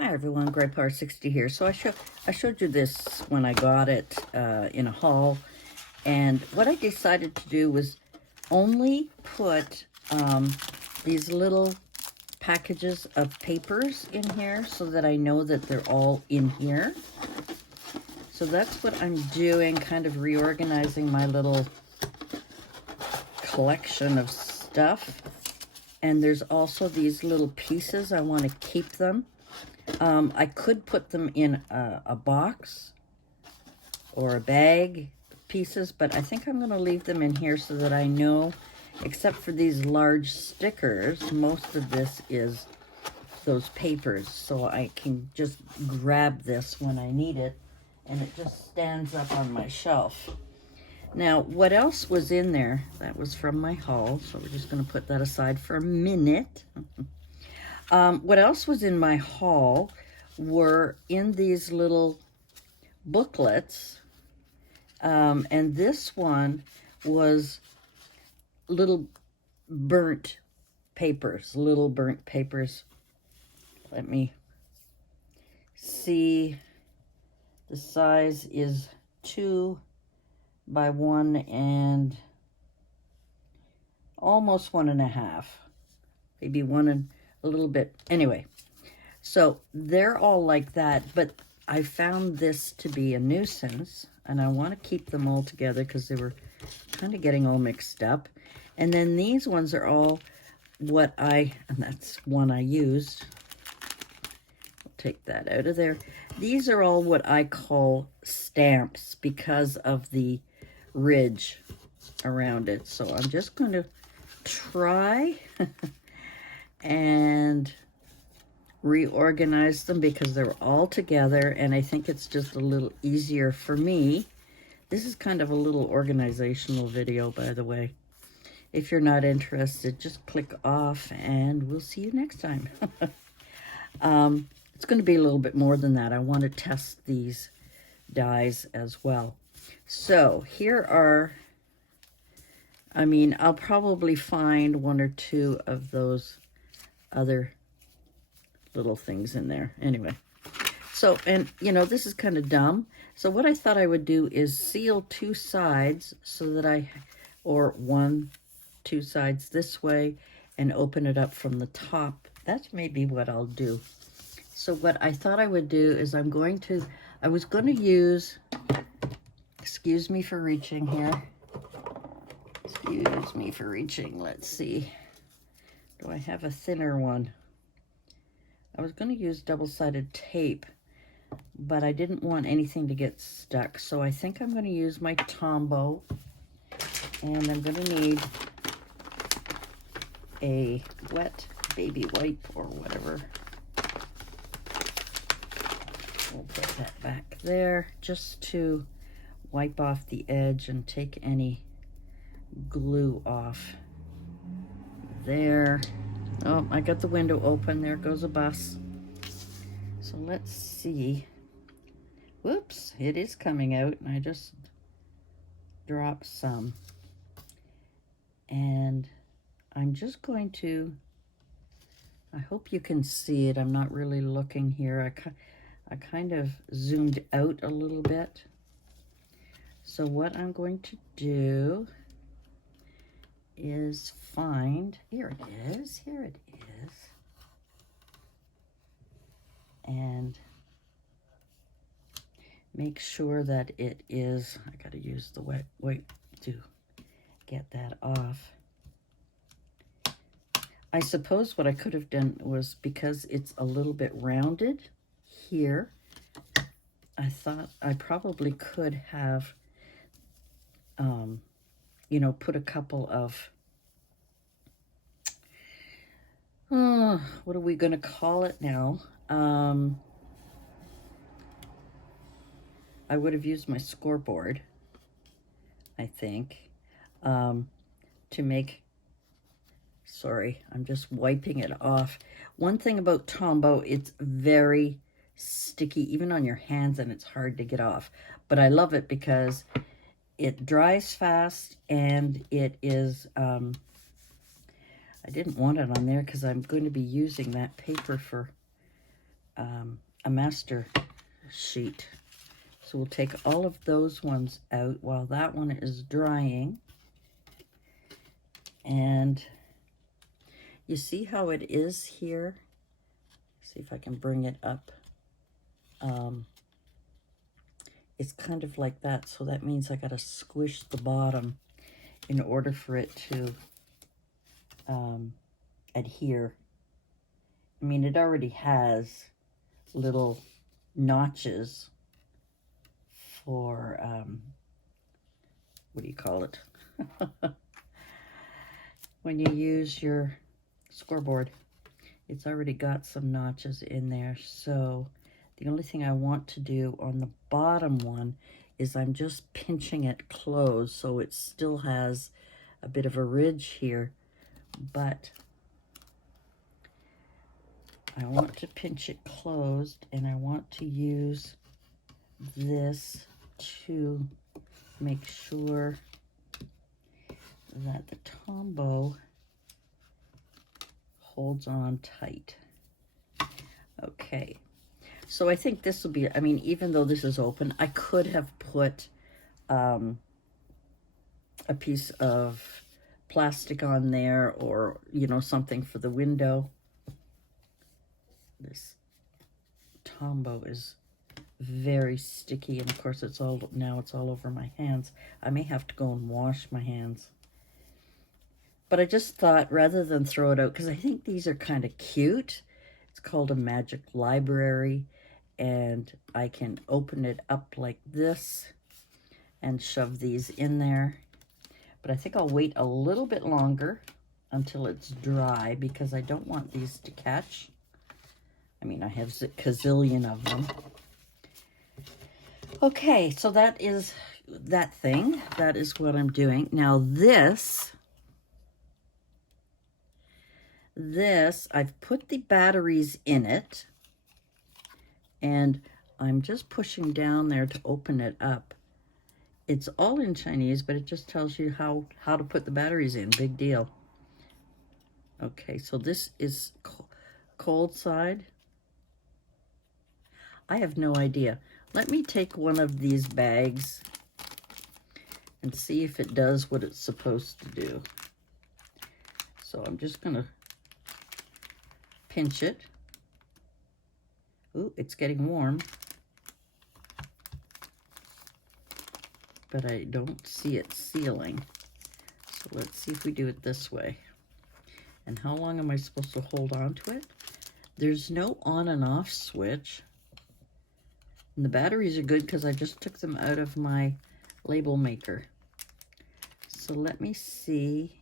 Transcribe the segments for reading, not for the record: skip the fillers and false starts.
Hi everyone, Grandpa 60 here. So I showed you this when I got it in a haul, and what I decided to do was only put these little packages of papers in here so that I know that they're all in here. So that's what I'm doing, kind of reorganizing my little collection of stuff. And there's also these little pieces. I want to keep them. I could put them in a box or a bag pieces, but I think I'm going to leave them in here so that I know, except for these large stickers, most of this is those papers, so I can just grab this when I need it, and it just stands up on my shelf. Now, what else was in there? That was from my haul, so we're just going to put that aside for a minute. What else was in my haul were in these little booklets, and this one was little burnt papers, Let me see. The size is 2 by 1 and almost 1.5, maybe 1 and a little bit. Anyway, so they're all like that, but I found this to be a nuisance, and I want to keep them all together because they were kind of getting all mixed up. And then these ones are all and that's one I used. I'll take that out of there. These are all what I call stamps because of the ridge around it. So I'm just going to try and reorganize them because they're all together, and I think it's just a little easier for me. This is kind of a little organizational video, by the way. If you're not interested, just click off and we'll see you next time. It's going to be a little bit more than that. I want to test these dies as well. So here are, I'll probably find 1 or 2 of those other little things in there. Anyway, so, and this is kind of dumb. So what I thought I would do is seal 2 sides so that or 2 sides this way and open it up from the top. That's maybe what I'll do. So what I thought I would do is I was going to use, excuse me for reaching here. Excuse me for reaching. Let's see. Do I have a thinner one? I was going to use double-sided tape, but I didn't want anything to get stuck. So I think I'm going to use my Tombow, and I'm going to need a wet baby wipe or whatever. We'll put that back there just to wipe off the edge and take any glue off there. Oh, I got the window open. There goes a bus. So let's see. Whoops, it is coming out, and I just dropped some. And I'm just going to, I hope you can see it. I'm not really looking here. I kind of zoomed out a little bit. So what I'm going to do is here it is, and make sure that it is, I gotta use the wet wipe to get that off. I suppose what I could have done was, because it's a little bit rounded here, I thought I probably could have put a couple of, what are we going to call it now? I would have used my scoreboard, I think, to make, sorry, I'm just wiping it off. One thing about Tombow, it's very sticky, even on your hands, and it's hard to get off. But I love it because it dries fast, and it is, I didn't want it on there because I'm going to be using that paper for a master sheet. So we'll take all of those ones out while that one is drying. And you see how it is here? See if I can bring it up. It's kind of like that, so that means I got to squish the bottom in order for it to adhere. I mean, it already has little notches for, what do you call it? When you use your scoreboard, it's already got some notches in there. So the only thing I want to do on the bottom one is I'm just pinching it closed so it still has a bit of a ridge here, but I want to pinch it closed, and I want to use this to make sure that the Tombow holds on tight. Okay, so I think this will be, I mean, even though this is open, I could have put a piece of plastic on there, or, you know, something for the window. This Tombow is very sticky, and of course it's all over my hands. I may have to go and wash my hands. But I just thought, rather than throw it out, because I think these are kind of cute. It's called a Magic Library, and I can open it up like this and shove these in there. But I think I'll wait a little bit longer until it's dry, because I don't want these to catch. I mean, I have a gazillion of them. Okay, so that is that thing. That is what I'm doing. Now this, I've put the batteries in it, and I'm just pushing down there to open it up. It's all in Chinese, but it just tells you how to put the batteries in. Big deal. Okay, so this is cold side. I have no idea. Let me take one of these bags and see if it does what it's supposed to do. So I'm just gonna pinch it. Ooh, it's getting warm. But I don't see it sealing. So let's see if we do it this way. And how long am I supposed to hold on to it? There's no on and off switch. And the batteries are good because I just took them out of my label maker. So let me see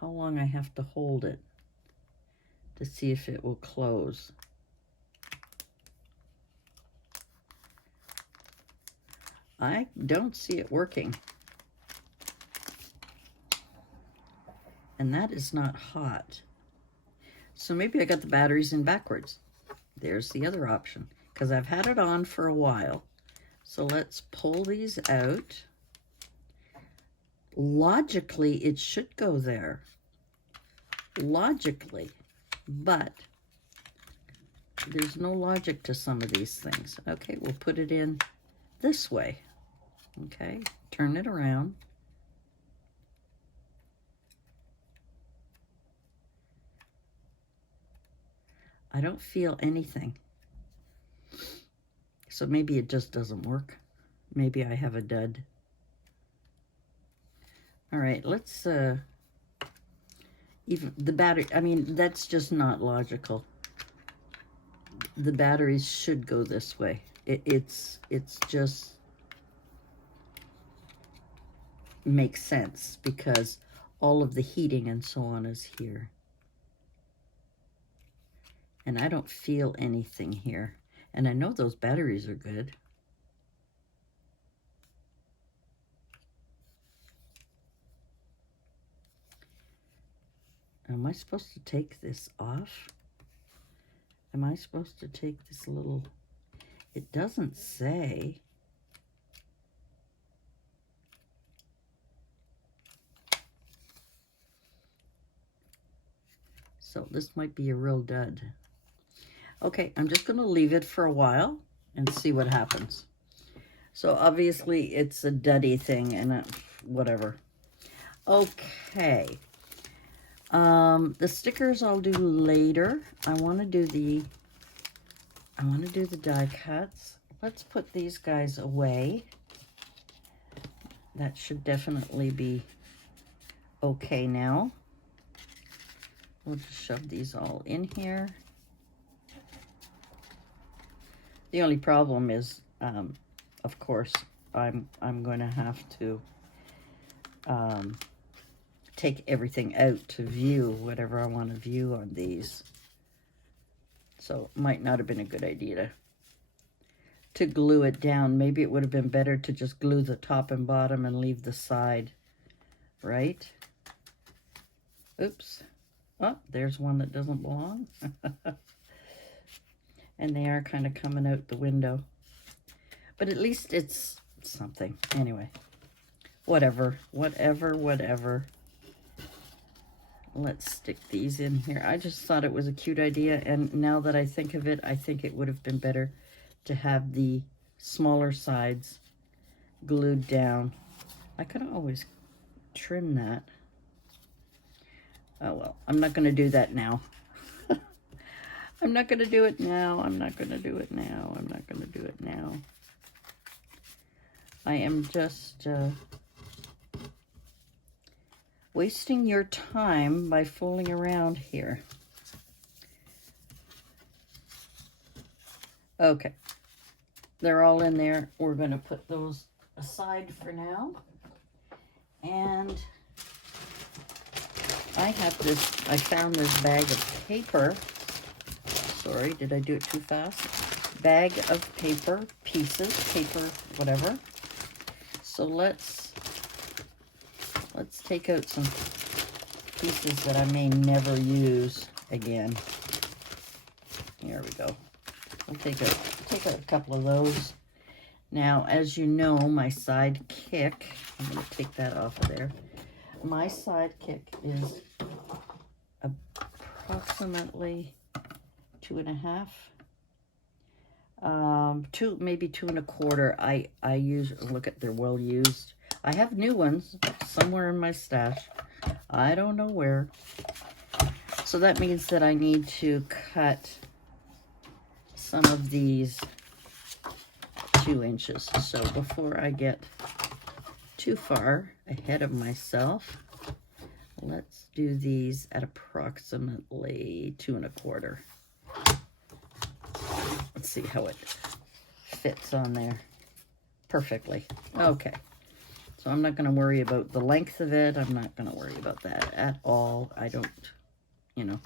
how long I have to hold it to see if it will close. I don't see it working. And that is not hot. So maybe I got the batteries in backwards. There's the other option, because I've had it on for a while. So let's pull these out. Logically, it should go there. Logically, but there's no logic to some of these things. Okay, we'll put it in this way. Okay, turn it around. I don't feel anything. So maybe it just doesn't work. Maybe I have a dud. All right, let's, even the battery, I mean, that's just not logical. The batteries should go this way. It's just makes sense because all of the heating and so on is here. And I don't feel anything here. And I know those batteries are good. Am I supposed to take this off? Am I supposed to take this little... It doesn't say. So this might be a real dud. Okay, I'm just going to leave it for a while and see what happens. So obviously it's a duddy thing and whatever. Okay. The stickers I'll do later. I want to do the die cuts. Let's put these guys away. That should definitely be okay now. We'll just shove these all in here. The only problem is, of course, I'm going to have to take everything out to view whatever I want to view on these. So it might not have been a good idea to glue it down. Maybe it would have been better to just glue the top and bottom and leave the side, right? Oops. Oh, there's one that doesn't belong. And they are kind of coming out the window. But at least it's something. Anyway, whatever. Let's stick these in here. I just thought it was a cute idea, and now that I think of it, I think it would have been better to have the smaller sides glued down. I could always trim that. Oh well, I'm not going to do that now. I'm not going to do it now. I am just wasting your time by fooling around here. Okay, they're all in there. We're going to put those aside for now. And I found this bag of paper. Sorry, did I do it too fast? Bag of paper, pieces, paper, whatever. So let's take out some pieces that I may never use again. Here we go. I'll take a couple of those. Now, as you know, my sidekick, I'm going to take that off of there. My sidekick is approximately 2.5. Maybe 2 1/4. I use, look at, they're well used. I have new ones somewhere in my stash. I don't know where. So that means that I need to cut some of these 2 inches. So before I get too far ahead of myself, let's do these at approximately 2 1/4. Let's see how it fits on there perfectly. Okay, so I'm not going to worry about the length of it. I'm not going to worry about that at all. I don't, you know.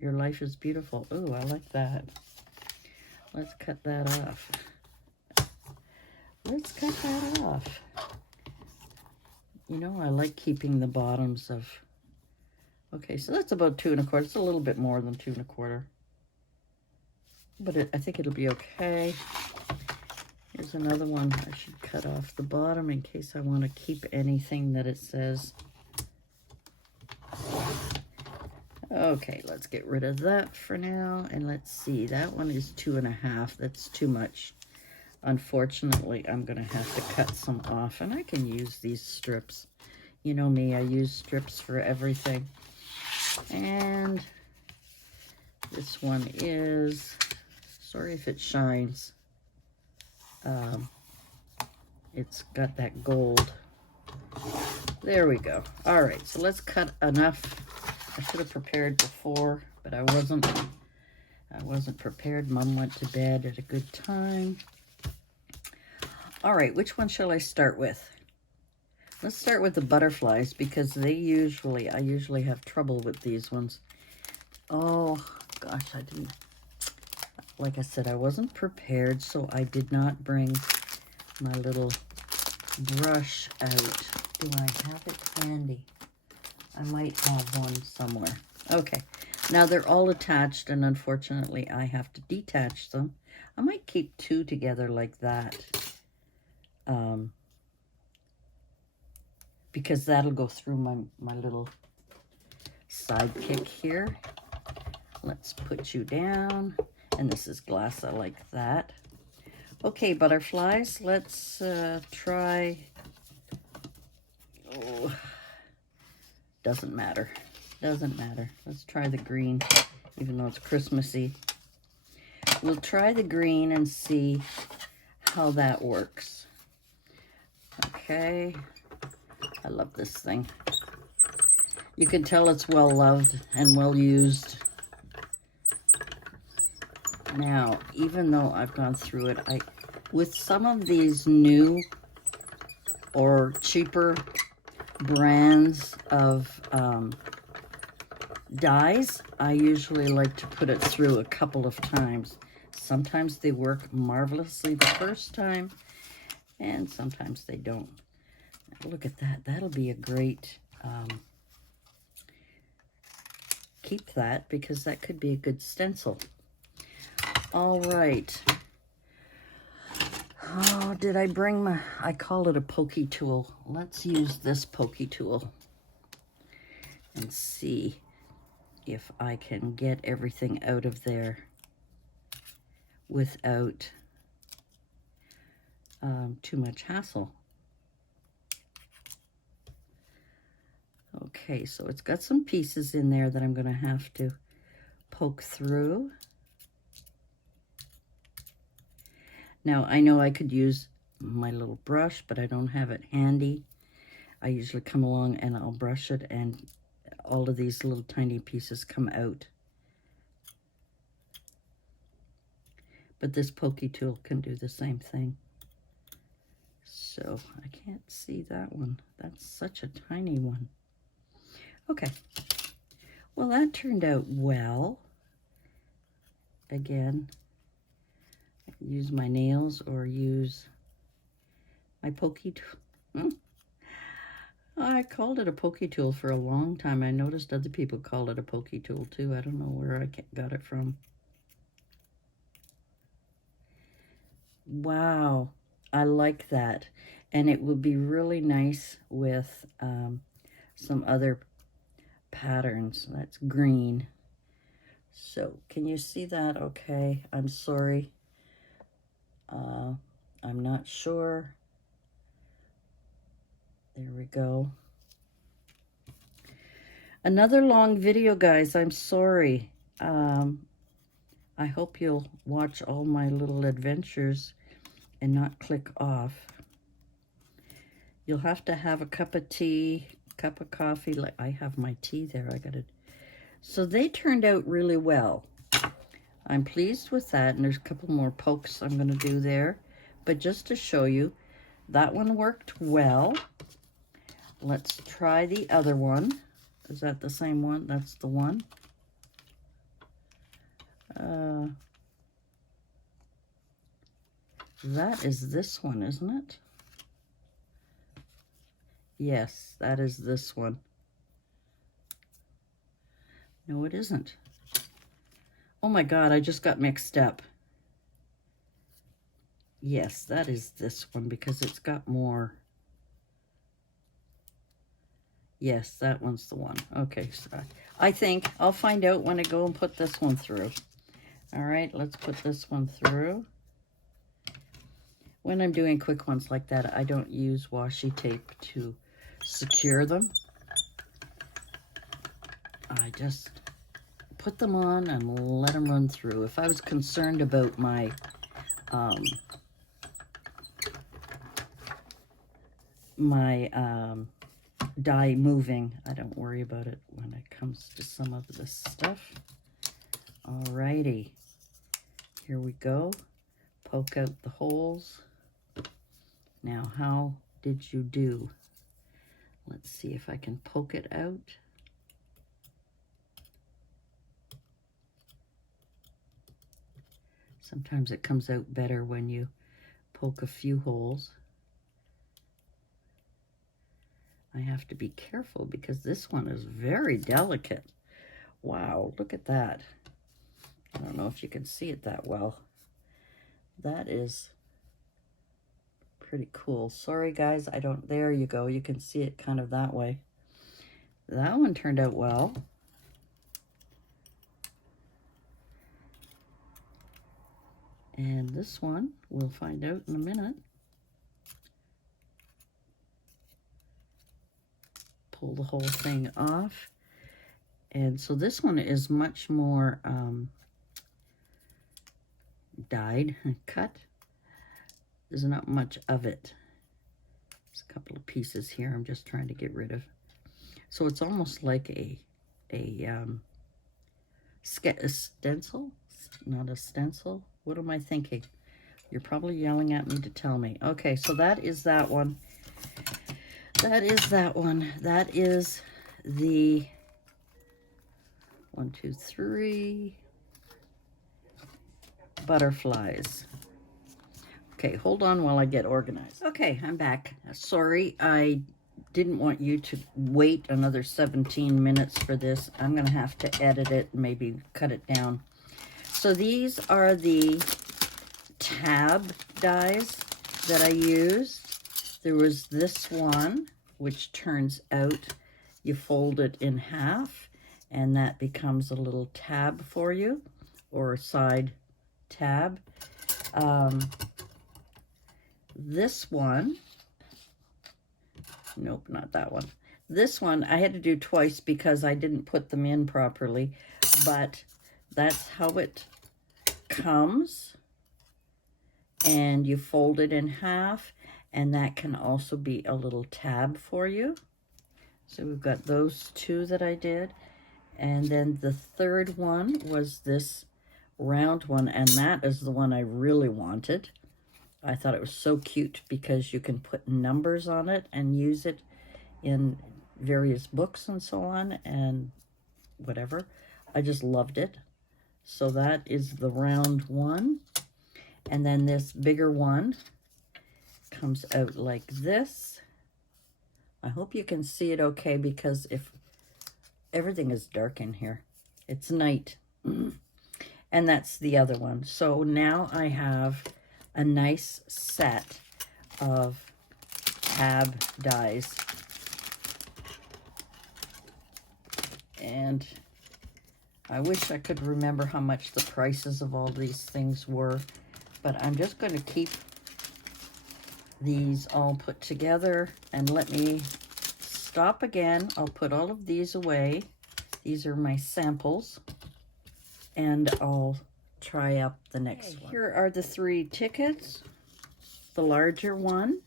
Your life is beautiful. Ooh, I like that. Let's cut that off. Let's cut that off. You know, I like keeping the bottoms of... Okay, so that's about 2 1/4. It's a little bit more than 2 1/4. But I think it'll be okay. Here's another one. I should cut off the bottom in case I want to keep anything that it says. Okay, let's get rid of that for now. And let's see, that one is 2 1/2. That's too much. Unfortunately, I'm going to have to cut some off. And I can use these strips. You know me, I use strips for everything. And this one is... Sorry if it shines. It's got that gold. There we go. All right, so let's cut enough. I should have prepared before, but I wasn't prepared. Mom went to bed at a good time. All right, which one shall I start with? Let's start with the butterflies because I usually have trouble with these ones. Oh gosh, like I said, I wasn't prepared, so I did not bring my little brush out. Do I have it handy? I might have one somewhere. Okay, now they're all attached, and unfortunately, I have to detach them. I might keep 2 together like that, because that'll go through my little sidekick here. Let's put you down. And this is glass, I like that. Okay, butterflies, let's try, oh, doesn't matter. Doesn't matter. Let's try the green, even though it's Christmassy. We'll try the green and see how that works. Okay. I love this thing. You can tell it's well loved and well used. Now, even though I've gone through it, with some of these new or cheaper brands of dyes, I usually like to put it through a couple of times. Sometimes they work marvelously the first time, and sometimes they don't. Look at that. That'll be a great, keep that, because that could be a good stencil. All right. Oh, did I bring my, I call it a pokey tool. Let's use this pokey tool and see if I can get everything out of there without too much hassle. Okay, so it's got some pieces in there that I'm going to have to poke through. Now, I know I could use my little brush, but I don't have it handy. I usually come along and I'll brush it, and all of these little tiny pieces come out. But this pokey tool can do the same thing. So I can't see that one. That's such a tiny one. Okay. Well, that turned out well. Again, I can use my nails or use my pokey tool. I called it a pokey tool for a long time. I noticed other people call it a pokey tool too. I don't know where I got it from. Wow, I like that. And it would be really nice with some other patterns. That's green. So can you see that? Okay, I'm sorry. I'm not sure. There we go. Another long video, guys. I'm sorry. I hope you'll watch all my little adventures and not click off. You'll have to have a cup of tea, cup of coffee. Like I have my tea there. I got it. So they turned out really well. I'm pleased with that. And there's a couple more pokes I'm going to do there. But just to show you, that one worked well. Let's try the other one. Is that the same one? That's the one. That is this one, isn't it? Yes, that is this one. No, it isn't. Oh my God, I just got mixed up. Yes, that is this one because it's got more. Yes, that one's the one. Okay, so I think I'll find out when I go and put this one through. All right, let's put this one through. When I'm doing quick ones like that, I don't use washi tape to secure them. I just put them on and let them run through. If I was concerned about my die moving, I don't worry about it when it comes to some of this stuff. Alrighty, here we go. Poke out the holes. Now, how did you do? Let's see if I can poke it out. Sometimes it comes out better when you poke a few holes. I have to be careful because this one is very delicate. Wow, look at that. I don't know if you can see it that well. That is pretty cool. Sorry guys, I don't, there you go. You can see it kind of that way. That one turned out well. And this one, we'll find out in a minute. Pull the whole thing off. And so this one is much more dyed, cut. There's not much of it. There's a couple of pieces here I'm just trying to get rid of. So it's almost like a stencil, not a stencil. What am I thinking? You're probably yelling at me to tell me. Okay, so that is that one. That is that one. That is the 1, 2, 3 butterflies. Okay, hold on while I get organized. Okay, I'm back. Sorry, I didn't want you to wait another 17 minutes for this. I'm going to have to edit it, maybe cut it down. So these are the tab dies that I used. There was this one, which turns out you fold it in half, and that becomes a little tab for you, or a side tab. This one, nope, not that one. This one I had to do twice because I didn't put them in properly, but that's how it comes. And you fold it in half, and that can also be a little tab for you. So we've got those two that I did. And then the third one was this round one, and that is the one I really wanted. I thought it was so cute because you can put numbers on it and use it in various books and so on and whatever. I just loved it. So that is the round one. And then this bigger one comes out like this. I hope you can see it okay, because if everything is dark in here, it's night. And that's the other one. So now I have a nice set of tab dies. And I wish I could remember how much the prices of all these things were, but I'm just going to keep these all put together, and let me stop again. I'll put all of these away. These are my samples, and I'll try up the next one. Here are the 3 tickets. The larger one.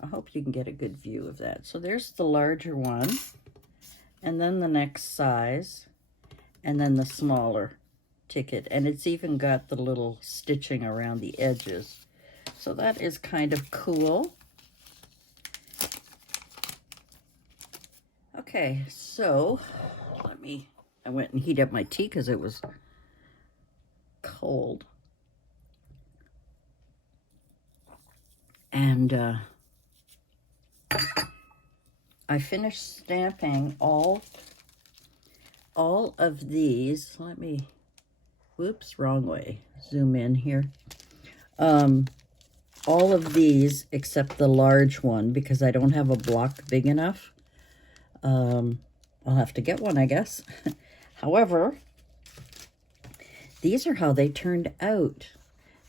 I hope you can get a good view of that. So there's the larger one, and then the next size, and then the smaller ticket. And it's even got the little stitching around the edges. So that is kind of cool. Okay, so I went and heated up my tea because it was cold. And I finished stamping all of these. Let me, whoops, wrong way. Zoom in here. All of these except the large one, because I don't have a block big enough. I'll have to get one, I guess. However, these are how they turned out.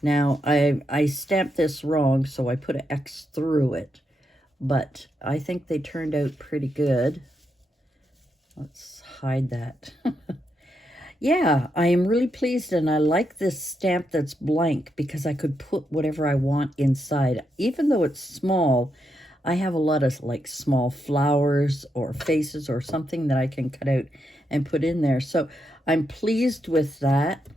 Now, I stamped this wrong, so I put an X through it. But I think they turned out pretty good. Let's hide that. Yeah, I am really pleased, and I like this stamp that's blank because I could put whatever I want inside. Even though it's small, I have a lot of like small flowers or faces or something that I can cut out and put in there. So I'm pleased with that.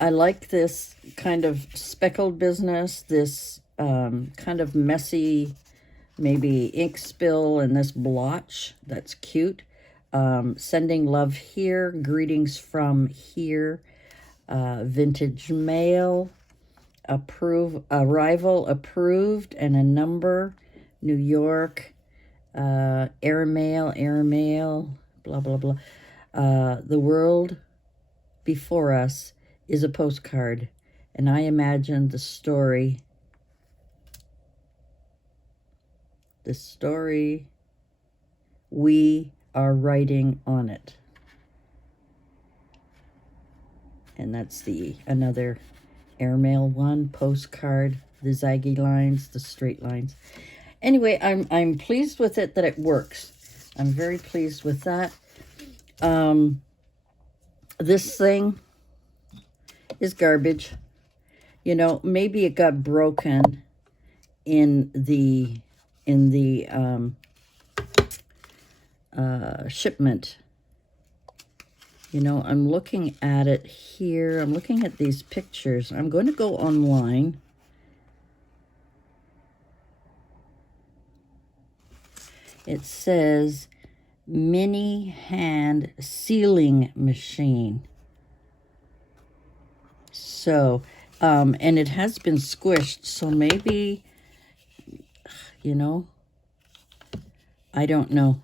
I like this kind of speckled business, this kind of messy, maybe ink spill, and this blotch. That's cute. Sending love here, greetings from here, vintage mail, arrival approved, and a number, New York, airmail, blah, blah, blah. The world before us is a postcard, and I imagine the story we are writing on it. And that's the another airmail one, postcard, the zaggy lines, the straight lines. Anyway, I'm pleased with it that it works. I'm very pleased with that. This thing is garbage. You know, maybe it got broken in the shipment. You know, I'm looking at it here. I'm looking at these pictures. I'm going to go online. It says mini hand sealing machine. So, and it has been squished, so maybe, you know, I don't know.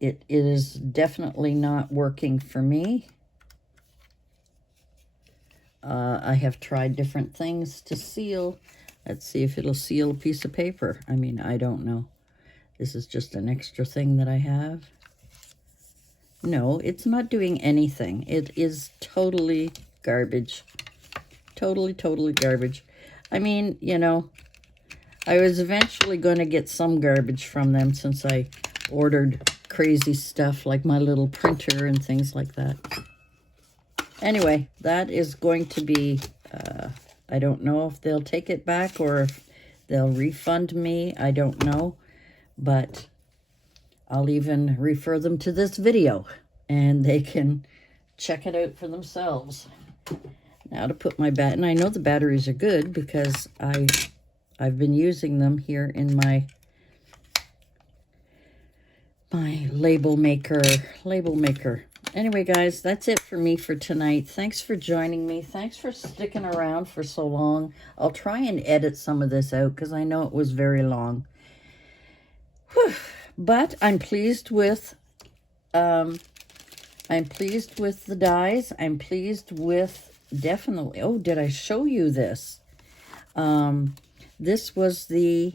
It is definitely not working for me. I have tried different things to seal. Let's see if it'll seal a piece of paper. I mean, I don't know. This is just an extra thing that I have. No, it's not doing anything. It is totally garbage. Totally garbage. I mean, you know, I was eventually going to get some garbage from them since I ordered crazy stuff like my little printer and things like that. Anyway, that is going to be, I don't know if they'll take it back or if they'll refund me. I don't know. But I'll even refer them to this video and they can check it out for themselves. Now to put my and I know the batteries are good because I've been using them here in my label maker. Anyway, guys, that's it for me for tonight. Thanks for joining me. Thanks for sticking around for so long. I'll try and edit some of this out because I know it was very long. Whew. But I'm pleased with the dies. I'm pleased with definitely. Oh, did I show you this? This was the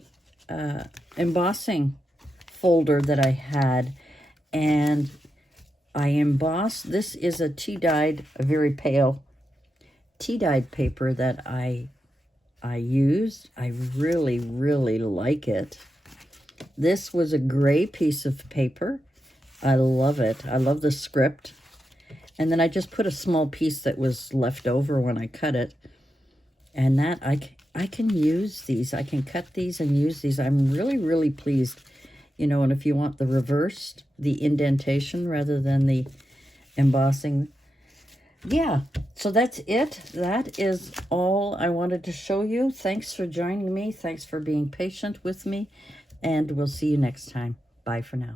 embossing folder that I had, and I embossed. This is a tea-dyed, a very pale tea-dyed paper that I used. I really like it. This was a gray piece of paper. I love it. I love the script. And then I just put a small piece that was left over when I cut it. And that I can use these. I can cut these and use these. I'm really pleased. You know, and if you want the reversed, the indentation rather than the embossing. Yeah, so that's it. That is all I wanted to show you. Thanks for joining me. Thanks for being patient with me. And we'll see you next time. Bye for now.